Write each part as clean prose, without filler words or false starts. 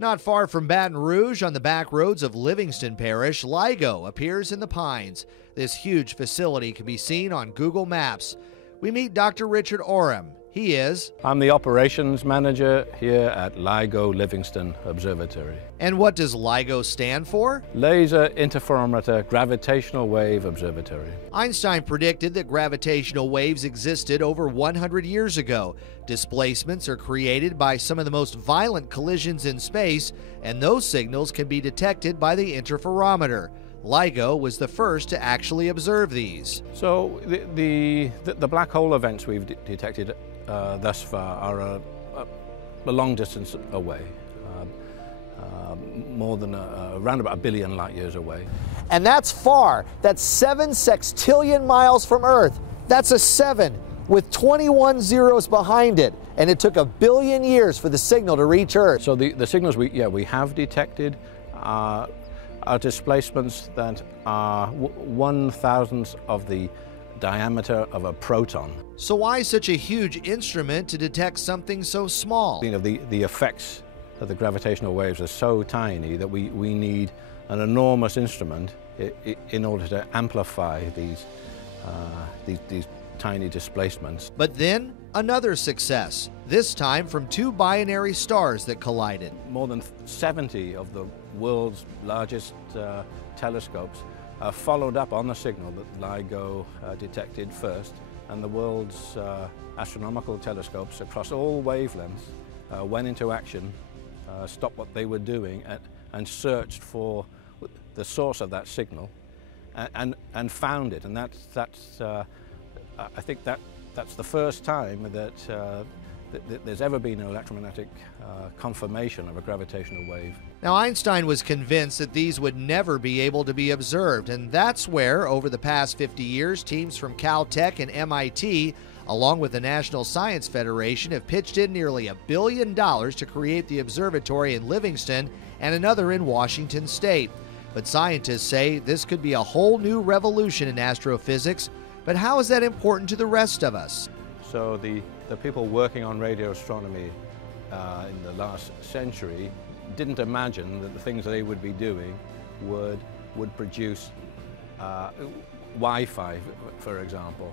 Not far from Baton Rouge, on the back roads of Livingston Parish, LIGO appears in the pines. This huge facility can be seen on Google Maps. We meet Dr. Richard Oram. He is... I'm the operations manager here at LIGO Livingston Observatory. And what does LIGO stand for? Laser Interferometer Gravitational Wave Observatory. Einstein predicted that gravitational waves existed over 100 years ago. Displacements are created by some of the most violent collisions in space, and those signals can be detected by the interferometer. LIGO was the first to actually observe these. So the black hole events we've detected thus far are a long distance away, more than around about 1 billion light years away. And that's far. That's 7 sextillion miles from Earth. That's a 7 with 21 zeros behind it. And it took 1 billion years for the signal to reach Earth. So the signals we have detected are displacements that are 1/1000th of the diameter of a proton. So why such a huge instrument to detect something so small? You know, the effects of the gravitational waves are so tiny that we need an enormous instrument in order to amplify these tiny displacements. But then another success, this time from 2 binary stars that collided. More than 70 of the world's largest telescopes followed up on the signal that LIGO detected first, and the world's astronomical telescopes across all wavelengths went into action, stopped what they were doing, and searched for the source of that signal, and found it. And I think that's the first time that there's ever been an electromagnetic confirmation of a gravitational wave. Now, Einstein was convinced that these would never be able to be observed, and that's where, over the past 50 years, teams from Caltech and MIT, along with the National Science Federation, have pitched in nearly $1 billion to create the observatory in Livingston and another in Washington State. But scientists say this could be a whole new revolution in astrophysics. But how is that important to the rest of us? So the people working on radio astronomy in the last century didn't imagine that the things they would be doing would produce Wi-Fi, for example,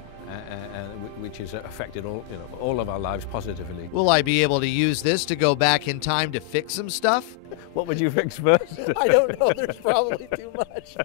which has affected all of our lives positively. Will I be able to use this to go back in time to fix some stuff? What would you fix first? I don't know. There's probably too much.